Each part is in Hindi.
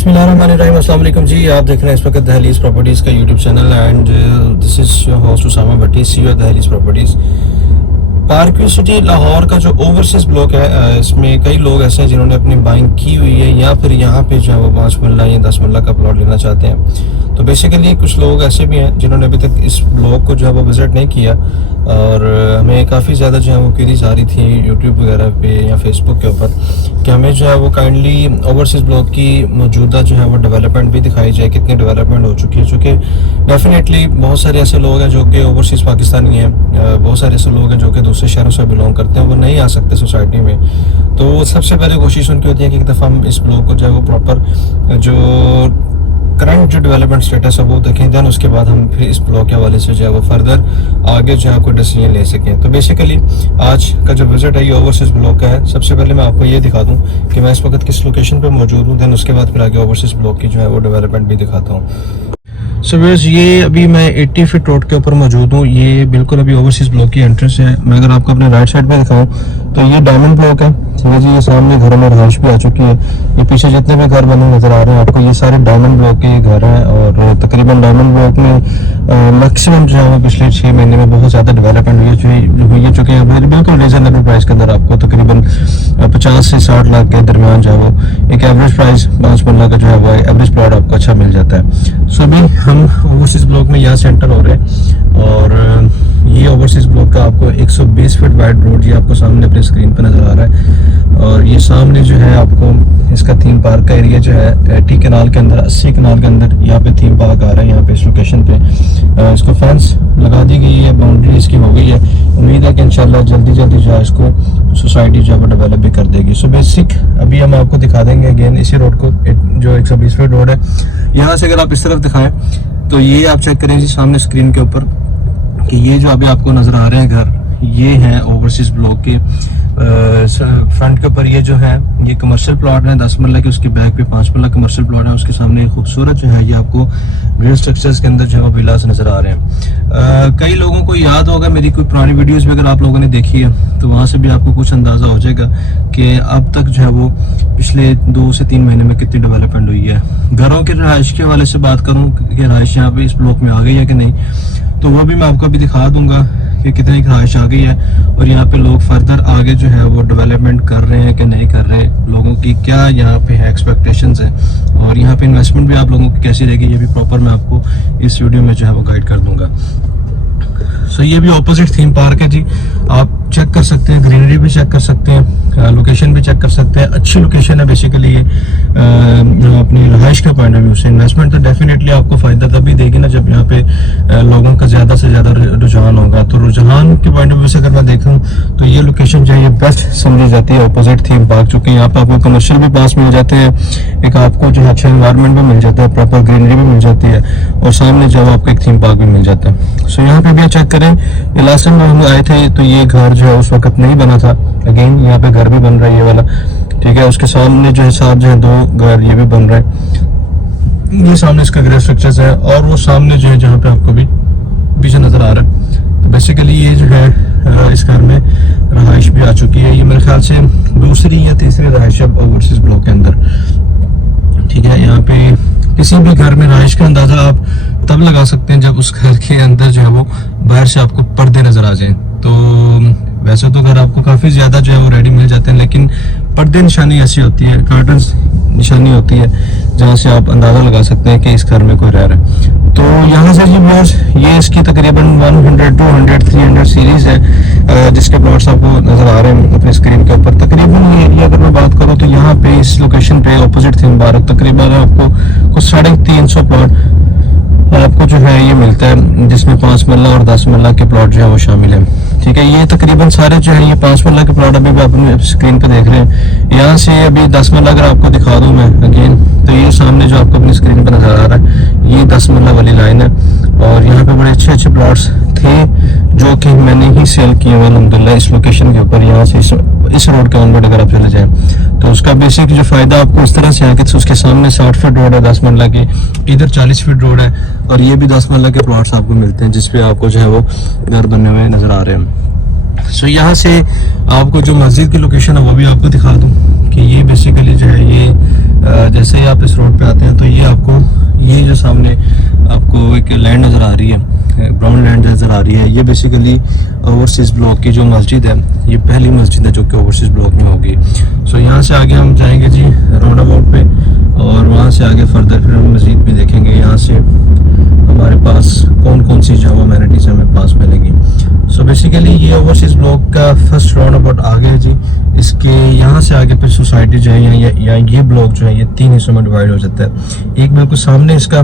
बिस्मिल्लाहिर्रहमानिर्रहीम। अस्सलाम वालेकुम जी, आप देख रहे हैं इस वक्त दहलीज प्रॉपर्टीज़ का YouTube channel and this is your host Usama Bhatti, CEO Dehleez properties. Park city Lahore का जो ओवरसीज ब्लॉक है, इसमें कई लोग ऐसे हैं जिन्होंने अपनी बाइंग की हुई है या फिर यहाँ पे जो है वो 5 मरला या 10 मरला का प्लॉट लेना चाहते हैं। तो बेसिकली कुछ लोग ऐसे भी हैं जिन्होंने अभी तक इस ब्लॉक को जो है वो विज़िट नहीं किया और हमें काफ़ी ज़्यादा जो है वो क्वेरीज आ रही थी यूट्यूब वगैरह पे या फेसबुक के ऊपर कि हमें जो है वो काइंडली ओवरसीज ब्लॉक की मौजूदा जो है वो डेवलपमेंट भी दिखाई जाए, कितनी डेवलपमेंट हो चुकी है। चूँकि डेफिनेटली बहुत सारे ऐसे लोग हैं जो कि ओवरसीज़ पाकिस्तानी हैं, बहुत सारे ऐसे लोग हैं जो कि दूसरे शहरों से बिलोंग करते हैं, वो नहीं आ सकते सोसाइटी में। तो सबसे पहले कोशिश उनकी होती है कि एक दफ़ा हम इस ब्लॉक को जो है वो प्रॉपर जो करंट जो डेवलपमेंट स्टेटस है वो देखें, देन उसके बाद हम फिर इस ब्लॉक के हवाले से जो है वो फर्दर आगे जो है कोई डिसीजन ले सकें। तो बेसिकली आज का जो विजिट है ये ओवरसीज ब्लॉक का है। सबसे पहले मैं आपको ये दिखा दूं कि मैं इस वक्त किस लोकेशन पे मौजूद हूँ, देन उसके बाद फिर आगे ओवरसीज ब्लॉक की जो है वो डेवलपमेंट भी दिखाता हूँ। सो व्यूअर्स, ये अभी मैं 80 फीट रोड के ऊपर मौजूद हूँ। ये बिल्कुल अभी ओवरसीज ब्लॉक की एंट्रेंस है। मैं अगर आपको अपने राइट साइड पे दिखाऊं तो ये डायमंड ब्लॉक है। जी, ये सामने घरों में रहायश भी आ चुकी है। ये पीछे जितने भी घर बने नजर आ रहे हैं आपको, ये सारे डायमंड ब्लॉक के घर हैं और तकरीबन डायमंड ब्लॉक में मैक्सिमम जो है वो पिछले 6 महीने में बहुत ज़्यादा डेवलपमेंट हुई है, चूँकि बिल्कुल रीजनेबल प्राइस के अंदर आपको तकरीबन 50 से 60 लाख के दरमियान जो है वो एक एवरेज प्राइस 5 मरला का जो है वो एवरेज प्लॉट आपको अच्छा मिल जाता है। सो अभी हम ओवरसीज ब्लॉक में यहाँ से एंटर हो रहे हैं और ये ओवरसीज ब्लॉक का आपको 120 फीट वाइड रोड ये आपको सामने अपनी स्क्रीन पर नज़र आ रहा है और ये सामने जो है आपको इसका थीम पार्क का एरिया जो है टी कैनाल के अंदर, 80 कैनाल के अंदर यहाँ पे थीम पार्क आ रहा है। यहाँ पे इस लोकेशन पे इसको फेंस लगा दी गई है, बाउंड्री इसकी हो गई है। उम्मीद है कि इंशाल्लाह जल्दी जो है इसको सोसाइटी जो है वो डेवलप भी कर देगी। सो बेसिक अभी हम आपको दिखा देंगे अगेन इसी रोड को, जो 120 फीट रोड है। यहाँ से अगर आप इस तरफ दिखाएं तो ये आप चेक करें जी सामने स्क्रीन के ऊपर कि ये जो अभी आपको नजर आ रहे हैं घर, ये हैं ओवरसीज ब्लॉक के फ्रंट के ऊपर। ये जो है ये कमर्शियल प्लॉट है 10 मरला के, उसके बैक पे 5 मरला कमर्शियल प्लॉट है। उसके सामने खूबसूरत जो है ये आपको ग्रिल स्ट्रक्चर्स के अंदर जो है वो विलास नजर आ रहे हैं। कई लोगों को याद होगा मेरी कोई पुरानी वीडियोस भी अगर आप लोगों ने देखी है तो वहाँ से भी आपको कुछ अंदाजा हो जाएगा कि अब तक जो है वो पिछले 2 से 3 महीने में कितनी डेवलपमेंट हुई है। घरों की रहायश के हवाले से बात करूँ कि रहायश यहाँ पे इस ब्लॉक में आ गई है कि नहीं, तो वह भी मैं आपको अभी दिखा दूंगा कि कितनी रहायश आ गई है और यहाँ पे लोग फर्दर आगे जो है वो डेवलपमेंट कर रहे हैं कि नहीं कर रहे, लोगों की क्या यहाँ पे है एक्सपेक्टेशंस हैं और यहाँ पे इन्वेस्टमेंट भी आप लोगों की कैसी रहेगी ये भी प्रॉपर मैं आपको इस वीडियो में जो है वो गाइड कर दूंगा। सो ये भी ऑपोजिट थीम पार्क है जी, आप चेक कर सकते हैं, ग्रीनरी भी चेक कर सकते हैं, लोकेशन भी चेक कर सकते हैं। अच्छी लोकेशन है बेसिकली ये अपनी रहायश के पॉइंट ऑफ व्यू से। इन्वेस्टमेंट तो डेफिनेटली आपको फायदा तभी देगी ना जब यहाँ पे लोगों का ज्यादा से ज्यादा रुझान होगा। तो रुझान के पॉइंट ऑफ व्यू से अगर मैं देखूँ तो ये लोकेशन जो है ये बेस्ट समझी जाती है ऑपोजिट थीम पार्क, चूँकि यहाँ पे आपको कमर्शियल भी पास मिल जाते हैं, एक आपको जो है अच्छा एनवायरमेंट भी मिल जाता है, प्रॉपर ग्रीनरी भी मिल जाती है और सामने जो आपको एक थीम पार्क भी मिल जाता है। सो यहाँ पे भी चेक करें, लास्ट टाइम हम आए थे तो ये घर जो है उस वक्त नहीं बना था। अगेन यहाँ पे घर भी बन रहा है ये वाला, ठीक है। उसके सामने जो है साथ जो है 2 घर ये भी बन रहा है। ये सामने इसका ग्रे स्ट्रक्चर्स है और वो सामने जो है जहाँ पे आपको भी पीछे नजर आ रहा है। तो बेसिकली ये जो है इस घर में रहायश भी आ चुकी है। ये मेरे ख्याल से दूसरी या तीसरी रहायश है ओवरसीज ब्लॉक के अंदर, ठीक है। यहाँ पे किसी भी घर में रहायश का अंदाजा आप तब लगा सकते हैं जब उस घर के अंदर जो है वो बाहर से आपको पर्दे नजर आ जाएं। तो वैसे तो घर आपको काफी ज्यादा जो है वो रेडी मिल जाते हैं, लेकिन पर्दे निशानी ऐसी होती है, कर्टन्स निशानी होती है जहाँ से आप अंदाजा लगा सकते हैं कि इस घर में कोई रह रहा है। तो यहाँ से जी व्यूअर्स ये इसकी तकरीबन 100, 200, 300 सीरीज है जिसके प्लॉट्स आपको नजर आ रहे हैं अपनी स्क्रीन के ऊपर। तकरीबन ये एरिया अगर मैं बात करूँ तो यहाँ पे इस लोकेशन पे अपोजिट थीम पार्क तकरीबन आपको कुछ 350 प्लॉट आपको जो है ये मिलता है, जिसमें 5 मरला और 10 मरला के प्लॉट जो है वो शामिल है, ठीक है। ये तकरीबन सारे जो है ये 5 मरला के प्लॉट अभी भी आप स्क्रीन पे देख रहे हैं। यहाँ से अभी 10 मरला अगर आपको दिखा दूं मैं अगेन, तो ये सामने जो आपको अपनी स्क्रीन पर नजर आ रहा है ये 10 मरला वाली लाइन है और यहाँ पे बड़े अच्छे अच्छे प्लॉट्स थे जो कि मैंने ही सेल किए हुए अल्हम्दुलिल्लाह इस लोकेशन के ऊपर। यहाँ से इस रोड के ऑनवर्ड अगर आप चले जाएं तो उसका बेसिक जो फायदा आपको इस तरह से है कि उसके सामने 60 फीट रोड है 10 मरला की, इधर 40 फीट रोड है और ये भी 10 मरला के प्लॉट्स आपको मिलते हैं जिसपे आपको जो है वो घर बने हुए नजर आ रहे हैं। सो यहाँ से आपको जो मस्जिद की लोकेशन है वो भी आपको दिखा दूँ कि ये बेसिकली जो है ये जैसे ही आप इस रोड पे आते हैं तो ये आपको ये जो सामने आपको एक लैंड नज़र आ रही है, ब्राउन लैंड नज़र आ रही है, ये बेसिकली ओवरसीज़ ब्लॉक की जो मस्जिद है, ये पहली मस्जिद है जो कि ओवरसीज़ ब्लॉक में होगी। सो यहाँ से आगे हम जाएंगे जी राउंड अबाउट पे, और वहाँ से आगे फर्दर फिर हम मस्जिद भी देखेंगे यहाँ से हमारे पास कौन कौन सी जो अमेनिटीज़ हमें पास मिलेंगी। सो बेसिकली ये ओवरसीज़ ब्लॉक का फर्स्ट राउंड अबाउट आ गया जी। इसके यहाँ से आगे फिर सोसाइटी जो है या ये ब्लॉक जो है ये 3 हिस्सों में डिवाइड हो जाता है। एक बिल्कुल सामने इसका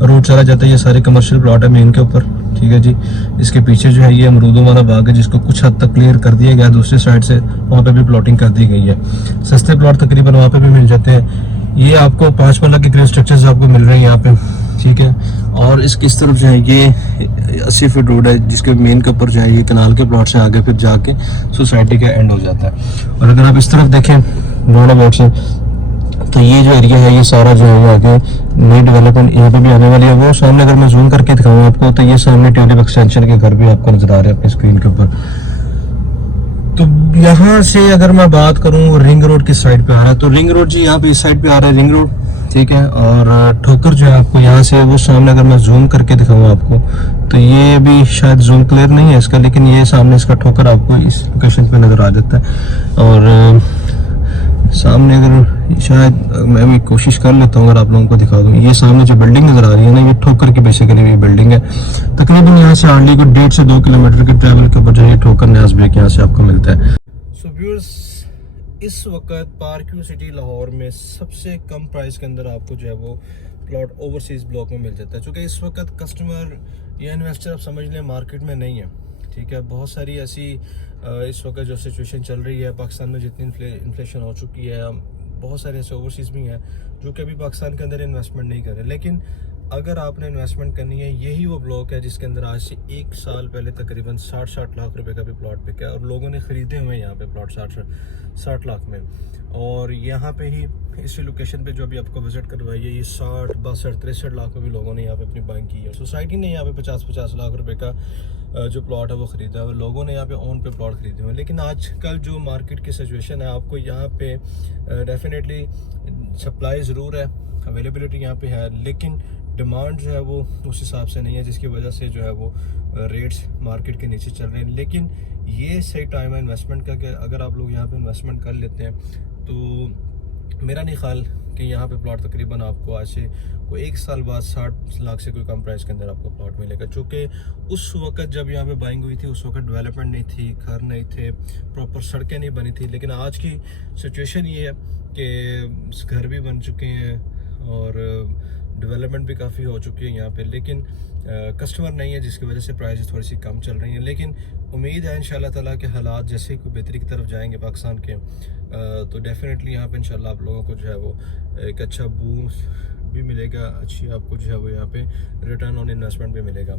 रोड चला जाता है, ये सारे कमर्शियल प्लॉट है मेन के ऊपर, ठीक है जी। इसके पीछे जो है ये अमरूदों वाला बाग है जिसको कुछ हद तक क्लियर कर दिया गया, दूसरी साइड से वहाँ पे भी प्लॉटिंग कर दी गई है। सस्ते प्लॉट तकरीबन वहाँ पे भी मिल जाते हैं। ये आपको 5 मरला के क्लियर स्ट्रक्चर्स आपको मिल रहे हैं यहाँ पे, ठीक है। और इस तरफ जो है ये 80 फीट रोड है जिसके मेन के ऊपर जो है ये कनाल के प्लॉट से आगे फिर जाके सोसाइटी का एंड हो जाता है। और अगर आप इस तरफ देखें राउंड अबाउट से तो ये जो एरिया है ये सारा जो है आगे नई डेवलपमेंट यहाँ पे भी आने वाली है। वो सामने अगर मैं जूम करके दिखाऊँ आपको तो ये सामने ट्यूलिप एक्सटेंशन के घर भी आपको नजर आ रहे हैं अपनी स्क्रीन के ऊपर। तो यहाँ से अगर मैं बात करूँ रिंग रोड किस साइड पे आ रहा है, तो रिंग रोड जी यहाँ पे इस साइड पे आ रहा है रिंग रोड, ठीक है। और ठोकर जो है आपको यहाँ से वो सामने अगर मैं जूम करके दिखाऊँ आपको तो ये भी शायद जूम क्लियर नहीं है इसका, लेकिन ये सामने इसका ठोकर आपको इस लोकेशन पे नज़र आ जाता है। और सामने अगर शायद मैं भी कोशिश कर लेता हूँ अगर आप लोगों को दिखा दूँ, ये सामने जो बिल्डिंग नज़र आ रही है ना ये ठोकर की बेसिकली ये बिल्डिंग है। तकरीबन यहाँ से हार्डली को 1.5 से 2 किलोमीटर के ट्रैवल के ऊपर जो ये ठोकर न्याज बेक यहाँ से आपको मिलता है। सो व्यूअर्स, इस वक्त पार्क्यू सिटी लाहौर में सबसे कम प्राइस के अंदर आपको जो है वो प्लॉट ओवरसीज़ ब्लॉक में मिल जाता है, क्योंकि इस वक्त कस्टमर या इन्वेस्टर आप समझ लें मार्केट में नहीं है, ठीक है। बहुत सारी ऐसी इस वक्त जो सिचुएशन चल रही है पाकिस्तान में, जितनी इन्फ्लेशन हो चुकी है, बहुत सारे ऐसे ओवरसीज़ भी हैं जो कि अभी पाकिस्तान के अंदर इन्वेस्टमेंट नहीं कर रहे। लेकिन अगर आपने इन्वेस्टमेंट करनी है, यही वो ब्लॉक है जिसके अंदर आज से 1 साल पहले तकरीबन 60 लाख रुपए का भी प्लॉट बिका है और लोगों ने ख़रीदे हुए हैं यहाँ पे प्लॉट 60 लाख में। और यहाँ पे ही इसी लोकेशन पे जो अभी आपको विजिट करवाई है ये 60, 62, 63 लाख में भी लोगों ने यहाँ पे अपनी बाइंग की है। सोसाइटी ने यहाँ पे 50 लाख रुपए का जो प्लॉट है वो ख़रीदा है, लोगों ने यहाँ पे ओन पे प्लॉट ख़रीदे हुए हैं। लेकिन आजकल जो मार्केट की सिचुएशन है, आपको यहाँ पे डेफिनेटली सप्लाई ज़रूर है, अवेलेबिलिटी यहाँ पे है, लेकिन डिमांड जो है वो उस हिसाब से नहीं है, जिसकी वजह से जो है वो रेट्स मार्केट के नीचे चल रहे हैं। लेकिन ये सही टाइम है इन्वेस्टमेंट का कि अगर आप लोग यहाँ पे इन्वेस्टमेंट कर लेते हैं तो मेरा नहीं ख्याल कि यहाँ पे प्लॉट तकरीबन आपको आज से कोई 1 साल बाद 60 लाख से कोई कम प्राइस के अंदर आपको प्लॉट मिलेगा। चूँकि उस वक्त जब यहाँ पे बाइंग हुई थी उस वक्त डेवलपमेंट नहीं थी, घर नहीं थे, प्रॉपर सड़कें नहीं बनी थी। लेकिन आज की सिचुएशन ये है कि घर भी बन चुके हैं और डेवलपमेंट भी काफ़ी हो चुकी है यहाँ पे, लेकिन कस्टमर नहीं है, जिसकी वजह से प्राइसेस थोड़ी सी कम चल रही हैं। लेकिन उम्मीद है इंशाल्लाह ताला के हालात जैसे ही कोई बेहतरी की तरफ जाएंगे पाकिस्तान के, तो डेफिनेटली यहाँ पे इंशाल्लाह आप लोगों को जो है वो एक अच्छा बूस्ट भी मिलेगा, अच्छी आपको जो है वो यहाँ पे रिटर्न ऑन इन्वेस्टमेंट भी मिलेगा।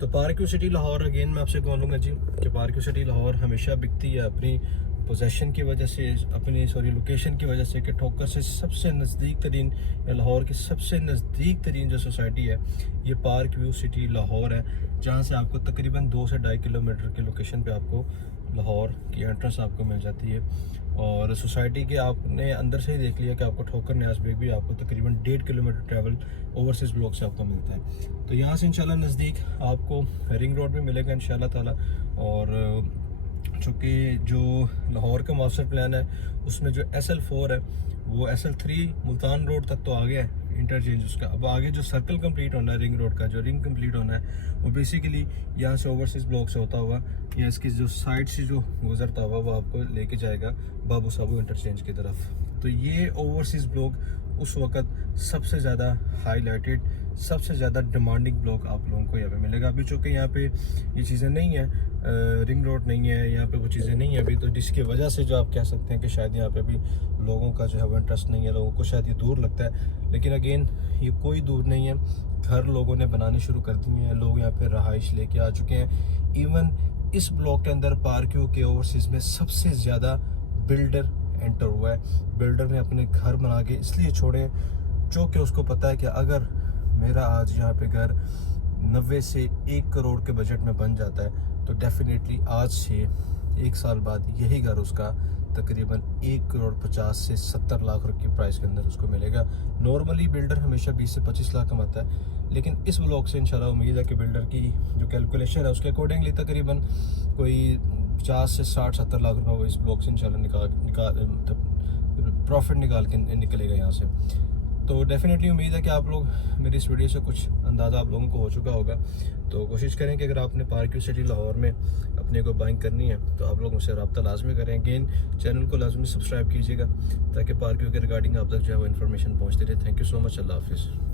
तो पार्क्यू सिटी लाहौर अगेन मैं आपसे कहूँगा जी कि पार्क्यू सिटी लाहौर हमेशा बिकती है अपनी पोजेशन की वजह से, अपनी लोकेशन की वजह से कि ठोकर से सबसे नज़दीक तरीन या लाहौर की सबसे नज़दीक तरीन जो सोसाइटी है ये पार्क्यू सिटी लाहौर है, जहाँ से आपको तकरीबन 2 से 2.5 किलोमीटर की लोकेशन पे आपको लाहौर की एंट्रेंस आपको मिल जाती है। और सोसाइटी के आपने अंदर से ही देख लिया कि आपको ठोकर न्याज बेग भी आपको तकरीबन 1.5 किलोमीटर ट्रैवल ओवरसीज़ ब्लॉक से आपको मिलता है। तो यहाँ से इंशाल्लाह नज़दीक आपको रिंग रोड भी मिलेगा इंशाल्लाह ताला। और चूँकि जो लाहौर का मास्टर प्लान है उसमें जो SL4 है वो SL3 मुल्तान रोड तक तो आ गया है इंटरचेंज उसका। अब आगे जो सर्कल कंप्लीट होना है रिंग रोड का, जो रिंग कंप्लीट होना है वो बेसिकली यहाँ से ओवरसीज़ ब्लॉक से होता हुआ या इसकी जो साइड से जो गुजरता हुआ वो आपको लेके जाएगा बाबू साबू इंटरचेंज की तरफ। तो ये ओवरसीज़ ब्लॉक उस वक्त सबसे ज़्यादा हाईलाइटेड, सबसे ज़्यादा डिमांडिंग ब्लॉक आप लोगों को यहाँ पे मिलेगा। अभी चूँकि यहाँ पे ये चीज़ें नहीं है, रिंग रोड नहीं है, यहाँ पे वो चीज़ें नहीं है अभी, तो जिसकी वजह से जो आप कह सकते हैं कि शायद यहाँ पे अभी लोगों का जो है वो इंटरेस्ट नहीं है, लोगों को शायद ये दूर लगता है। लेकिन अगेन ये कोई दूर नहीं है, घर लोगों ने बनाने शुरू कर दिए हैं, लोग यहाँ पे रहाइश लेके आ चुके हैं। इवन इस ब्लॉक के अंदर पार्क्यू के ओवरसीज़ में सबसे ज़्यादा बिल्डर एंटर हुआ है। बिल्डर ने अपने घर बना के इसलिए छोड़े जो कि उसको पता है कि अगर मेरा आज यहाँ पे घर 90 से 1 करोड़ के बजट में बन जाता है तो डेफिनेटली आज से 1 साल बाद यही घर उसका तकरीबन 1,50,00,000 से 70 लाख रुपए की प्राइस के अंदर उसको मिलेगा। नॉर्मली बिल्डर हमेशा 20 से 25 लाख कमाता है, लेकिन इस ब्लॉक से इंशाल्लाह उम्मीद है कि बिल्डर की जो कैलकुलेशन है उसके अकॉर्डिंगली तकरीबन कोई 50 से 60-70 लाख रुपए वो इस ब्लॉक से इंशाल्लाह निकाल प्रॉफिट निकाल के निकलेगा यहाँ से। तो डेफिनेटली उम्मीद है कि आप लोग मेरी इस वीडियो से कुछ अंदाज़ा आप लोगों को हो चुका होगा। तो कोशिश करें कि अगर आपने पार्क सिटी लाहौर में अपने को बाइंग करनी है तो आप लोग मुझसे रब्ता लाजमी करें। अगेन चैनल को लाजमी सब्सक्राइब कीजिएगा ताकि पार्क के रिगार्डिंग आप तक जो है वो इन्फॉर्मेशन पहुँचती रहे। Thank you so much. Allah हाफिज़।